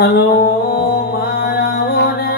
અનો માયાઓ ને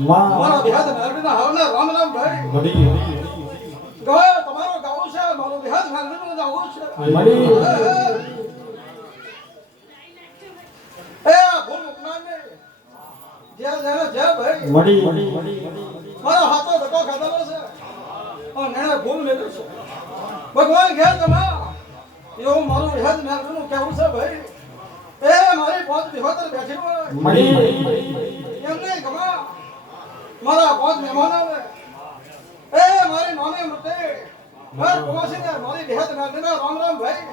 મારા બિહાદ નારડીના હાવના રામ રામ ભાઈ મળી ગાયો તમારો ગાવું છે મારો બિહાદ નારડીનો ગાવું છે મળી એ ભૂલ મુકના ને જે જાણે જે ભાઈ મળી મારો હાથો ધક્કો ખાધેલો છે પણ એને ભૂલ મેળ્યું છે ભગવાન ઘેર તમા એવું મારું બિહાદ નારડીનું કેવું છે ભાઈ એ મારી પાંચ વિહોતર બેઠી હોય મળી એમ નહીં ગમા મારા પાંચ મહેમાન આવે એ મારી નાની મતે ઘર કુવાસી ને મારી બિહાદ નારડીના રામ રામ ભાઈ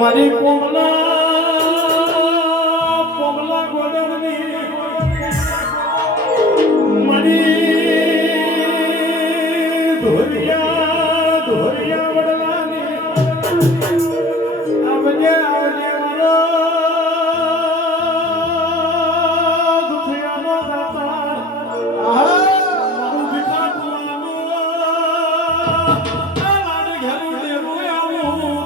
મારી પોમલા ગોડની મારી ધોરિયા વડલાની આવજે આવજે મારો દુખિયાનો દાતા મારું ભીખા કુવાનો લાડ ઘેરું દેવું આવું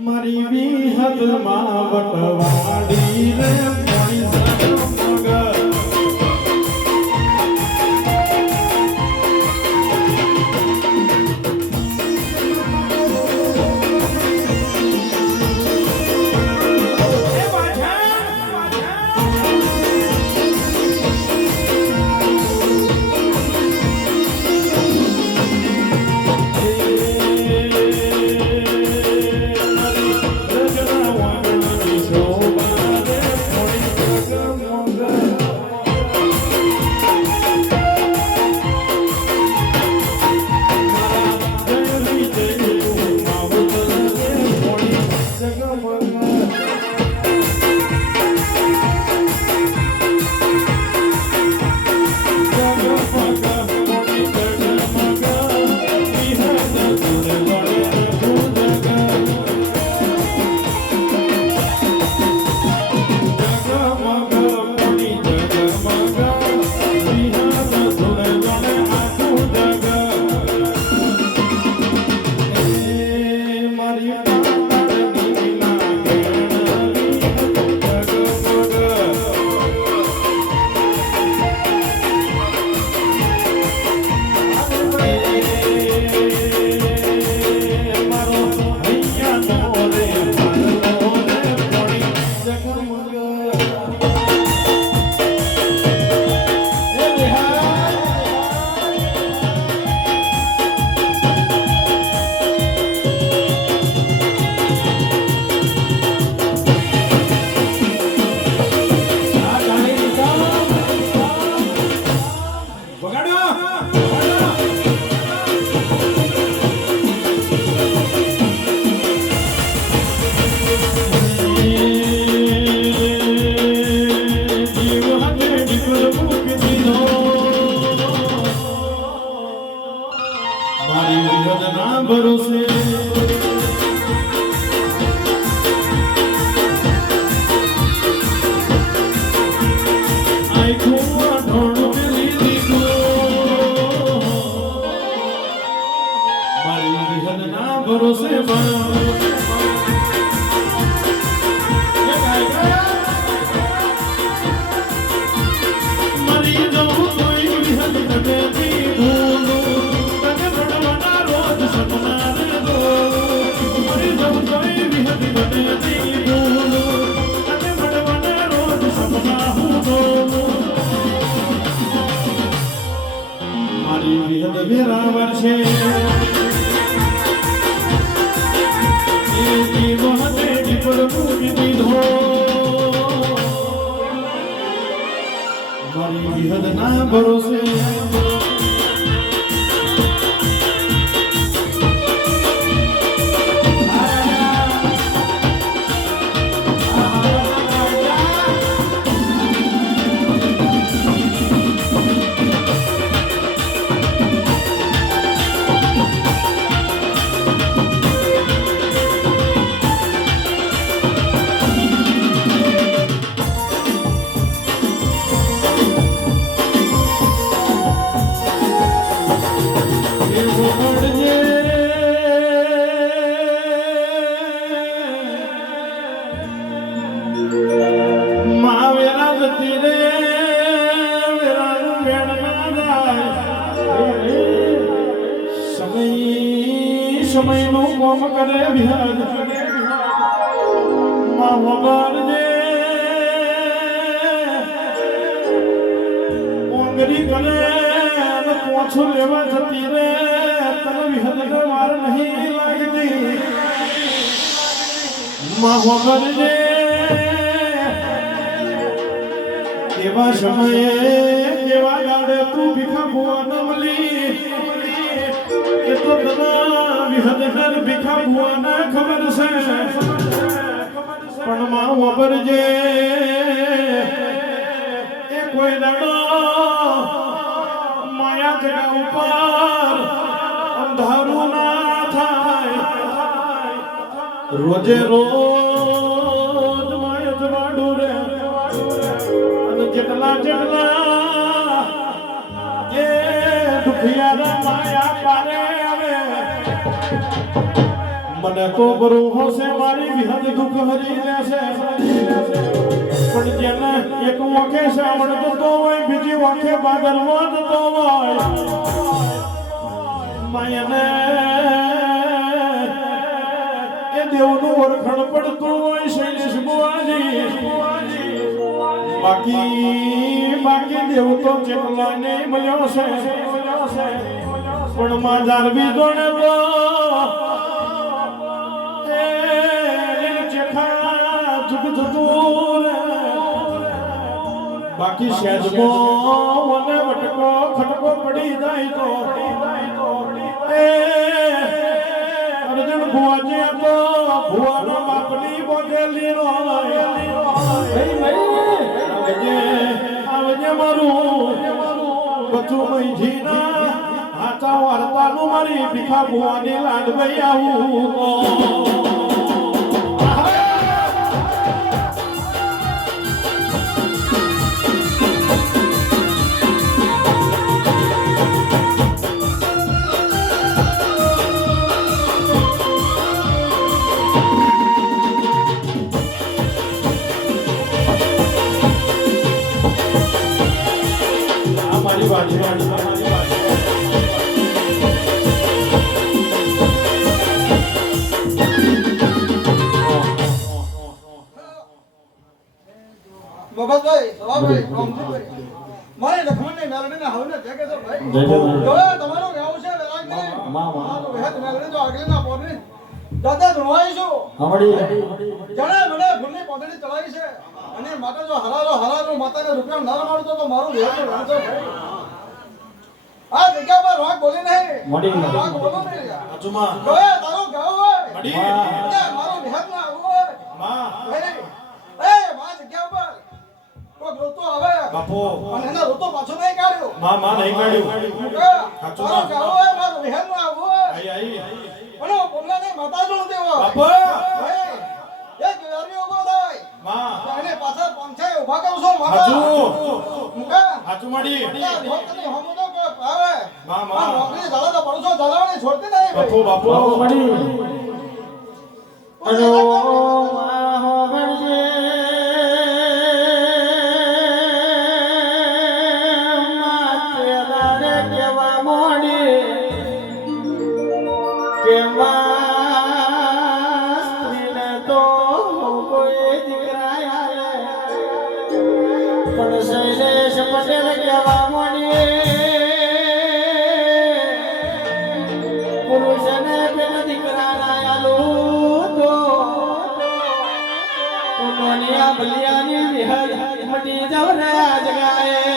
મારી વિહદમાં વટવાડી રે મોડી જગમગ ભરોસે આખું ઢોળ મેલી દીધું મારી વિહદના ભરોસે મરી જાઉં તોય વિહદ તને ભૂલું તને ભણવાના રોજ સપના રે જોઉં મરી જાઉં તોય વિહદ તને ભૂલું તને ભણવાના રોજ સપના હું જોઉં મારી વિહદ વેરાવર છે મારી વિહદ ના ભરોસે સમય નું કોમ કરે વિહદ માં વગર ઓંગરી કરે અને પોછું લેવા જતી રે તને વિહદ ને વાર નહીં લાગતી માં વગર કેવા સમયે કેવા ગાડે તું ભીખા ભુવા ન મળી એ તો તના વિહદ કર ભીખા ભુવા ના ખબર છે પણ માં વબર જે એ કોઈ દાડો માયા જગા ઉપર અંધારું ના થાય રોજે રોજ માયા જવાડું રે અને જેટલા એ દુખિયારા માયા પારે આવે મને તો ભરોસો છે મારી વિહદ દુઃખ હરી લેશે પણ જેને એક વાંખે શ્રાવણ જતો હોય બીજી વાંખે ભાદરવો જતો હોય માયાને એ દેવનું ઓળખણ પડતું હોય શૈલેષ બુવાજી બાકી દેવ તો ચેકલા ને મળ્યો છે પણ માં જારવી જોડે તો ચેખા જુગ જતું બાકી શેજમો મને વટકો ખટકો પડી જાય તો અર્જુન ભુવાજી તો ભુવાના બાપની બોધેલી આવજે મારું બધું મૈથી ના હાચા વાર્તાનું મારી ભીખા ભુવાની લાડભાઈ આવું ભગતભાઈ સવાભાઈ રામજીભાઈ મારે લખમણને મેલડીને હવને જગે તો ભાઈ જો તમારું ગાવું છે વેલાગને મારું વેહત મેલડી તો આગળના પોરની દાદા ધણવાઈ છું જણે મને ભૂલની પોતડી ચલાવી છે અને માટે જો હરારો માતાને રૂપિયા ના રમાડતો તો મારું વેહત રણતો ભાઈ આ જગ્યા પર રોક બોલી નહીં રોક બોલો નહીં અજુમા જો તારો ગાવ હોય મારો વેહત ના આવું હોય માં એ માં જગ્યા પર કોઈ રોતો આવે બાપો અને એના રોતો પાછો નહીં કાઢ્યો માં નહીં કાઢ્યો સાચું મારો ગાવ હોય મારો વેહત ના આવું હોય આઈ ઘણો પોતાની માતાનું દેવો બાપા એક વેરી ઉભો થાય માં એને પાછળ પંખે ઉભા કરું છું માતા હાચું મુકા હાચું માડી હોતની હમુદો કે આવે માં માં નોકરી ઝાલા તો પડછો ઝાલાવાની છોડતી નહીં બાપુ બાપુ માડી અનો બલિયાની વિહદ મટી જવરા જગાએ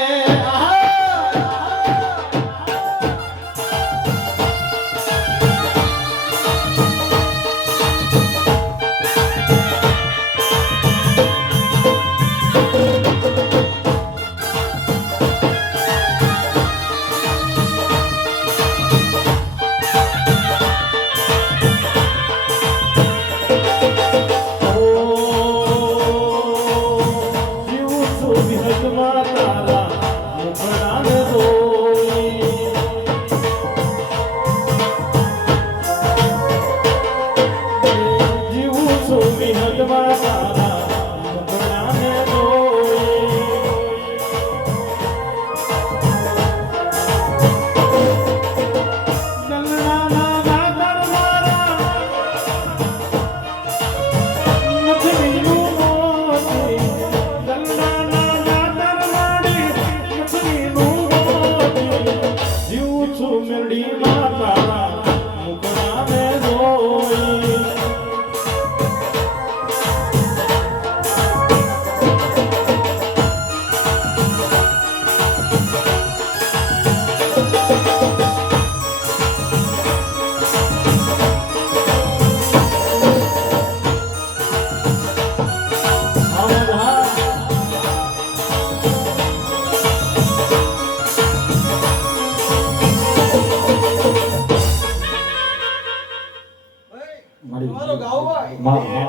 મારો ગાવ હોય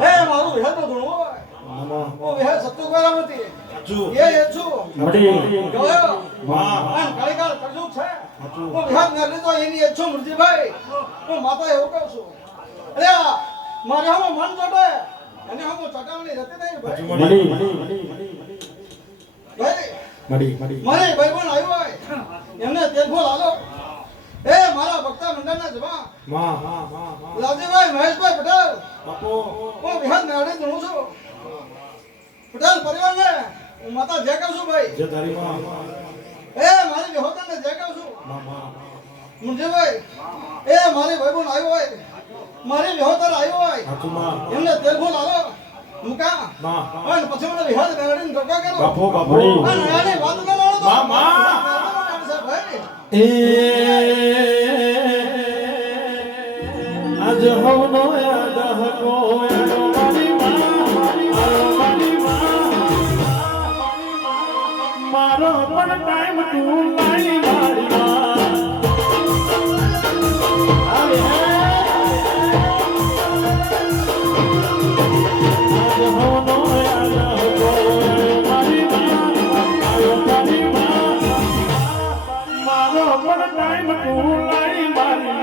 એ મારું વિહદ નો ધૂણો હોય ઓ વિહદ સત્તુ કરામતી હાચું એ છું મડી ગયો માં આ કાળીકાળ કરજું છે હું વિહદ ને લીધો એની છું મુરજીભાઈ હું માતા એવું કહું છું અરે મારે હમ મન ચોટે અને હમ ચોટાવણી રહેતી નહીં હાચું ભાઈ માડી ભાઈ માડી મારે ભાઈ પણ આવ્યો હોય એમને તેલફોલ આલો એ મારા ભક્તા મંડળના જવા માં માં માં લાલજીભાઈ મહેશભાઈ પટેલ બાપુ હું વિહદ મેળવી દઉં છું પટેલ પરિવારને હું માતા જય કહું છું ભાઈ જે તારી માં એ મારી વિહોતરને જય કહું છું માં મુંજીભાઈ એ મારી ભાઈબંધ આવ્યો હોય મારી વિહોતર આવ્યો હોય હાચું માં એમને તેલફોલ આલો મુકા માં અને પછી મને વિહદ મેળવીને ધોકા કરો બાપુ બાપુ આ નાની વાત ન લાવો તો માં, માં. ભાઈ આજ હવનો યાદ હકો મારી મારો પણ ટાઈમ તું લાઈ મારી આજ હવનો યાદ હકો મારી મારો પણ ટાઈમ તું લાઈ મારી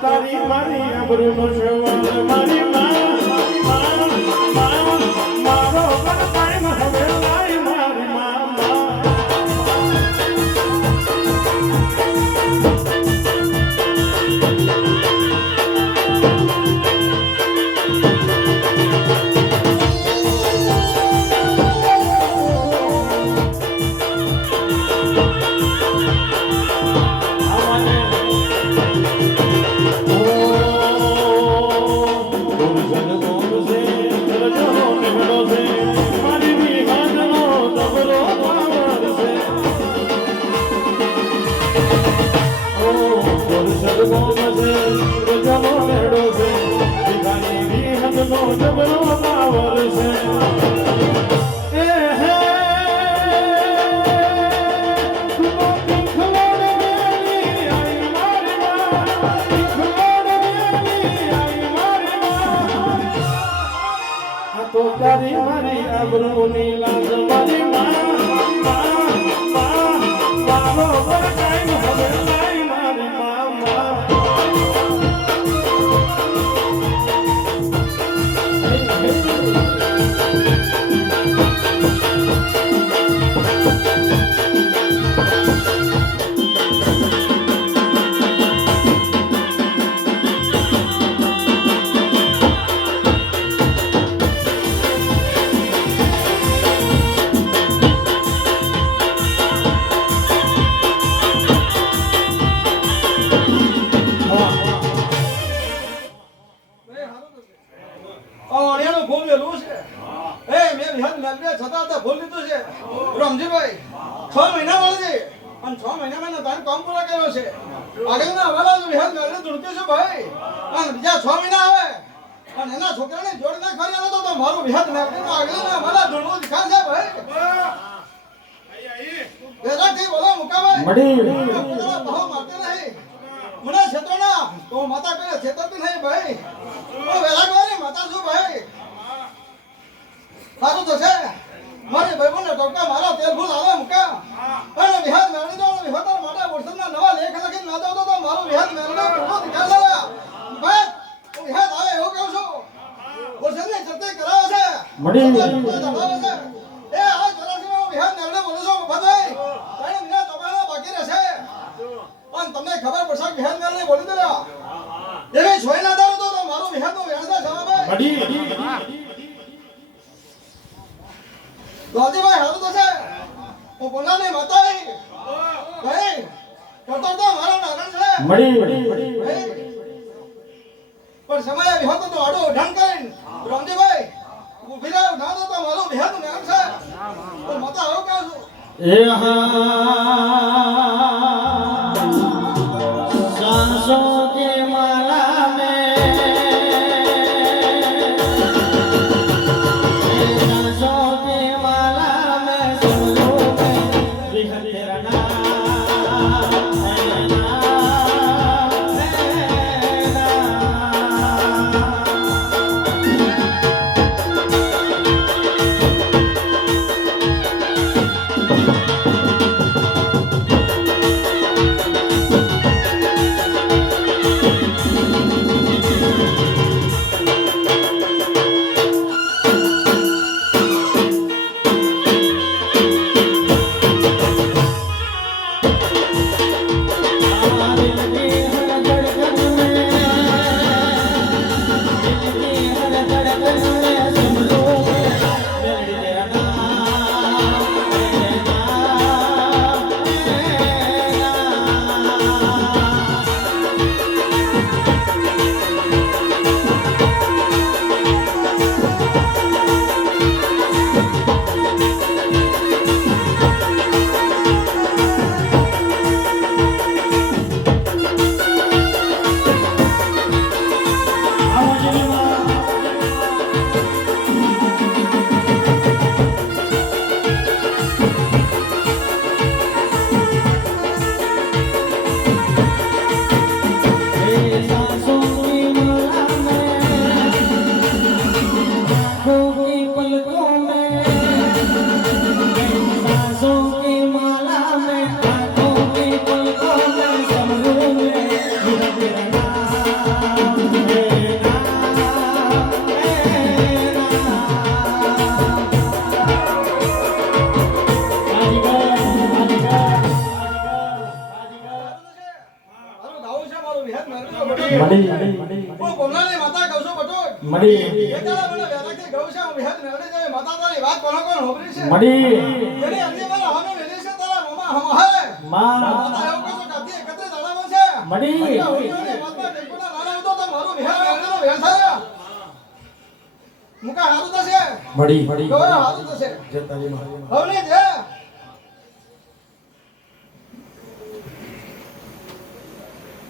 તારી મારી આબરૂનો સવાલ મારી મારો પણ ટાઈમ હવે લાઈ મારી Jai મેલું છે એ મેં વિહદ મેલવે છતાં તે ભૂલ લીધું છે રમજીભાઈ 6 મહિના વાળી અને 6 મહિનામાં ને તારે કામ પૂરા કર્યો છે આગળના વાળા વિહદ મેલવે ધૂણકે છે ભાઈ અને બીજા 6 મહિના આવે અને એના છોકરાને જોડ ના ખાઈ આલો તો મારું વિહદ મેલવે નો આગળના વાળા ધૂણવું દેખાશે ભાઈ બેટા કઈ બોલો મુકાભાઈ મડી પોતાના બહુ મારતે નહીં મને છેતરોના તો માતા કરે છેતરતી નહીં ભાઈ ઓ વેલા ગોરી માતા છું ભાઈ સારું તો છે મારી ભાઈબંધને ટોકા મારા તેલ ફૂલ આવે મુકા અને વિહાર મેળવી દો વિહોતર માટે વર્ષના નવા લેખ લખી ના દો તો મારું વિહાર મેળવી પૂરો દિખા લેવા ભાઈ હું વિહાર આવે એવું કહું છું વર્ષની ચર્ચા કરાવે છે મડી દબાવે છે એ આ જરાસી હું વિહાર મેળવી બોલું છું ભાઈ ત્રણ મહિના દબાણા બાકી રહેશે અને તમને ખબર પડશે કે વિહાર મેળવી બોલી દેલા એવી છોઈ ના દાવ તો મારું વિહાર નો વ્યાજના જવાબ મડી લાલજીભાઈ હારું તો છે હું બોલાની માતા ભાઈ કરતો તો મારો નાગણ છે મડી ભાઈ, પણ સમય વિહત તો આડો ઢંગ કરીને રામજીભાઈ ઉભી રાવ ના તો મારો વિહત નાગણ છે તો માતા આવો કહું છું એ હા सांसों के माला में सांसों के माला में सुन लो विहद तेरा नाम है नाम મારું ગાવું છે મારું વિહત મેળવી મડી હું બોલનાની માતા કહું છું બટોક મડી એકાળા મને વેલાથી ગાવું છે હું વિહત મેળવી જાય માતા તારી વાત કોણ કોણ હોબરી છે મડી એની અંતે મારા હામે વેલી છે તારા મોમાં હમ હે માં માતા એવું કહું છું કે આથી એકત્રે દાડામાં છે મડી માતા ટેકોના નાના આવતો તો મારું વિહત મેળવીનો વેણ થાય મુકા હારું થશે મડી ગૌરવ હારું થશે જય તારી માં હવને જે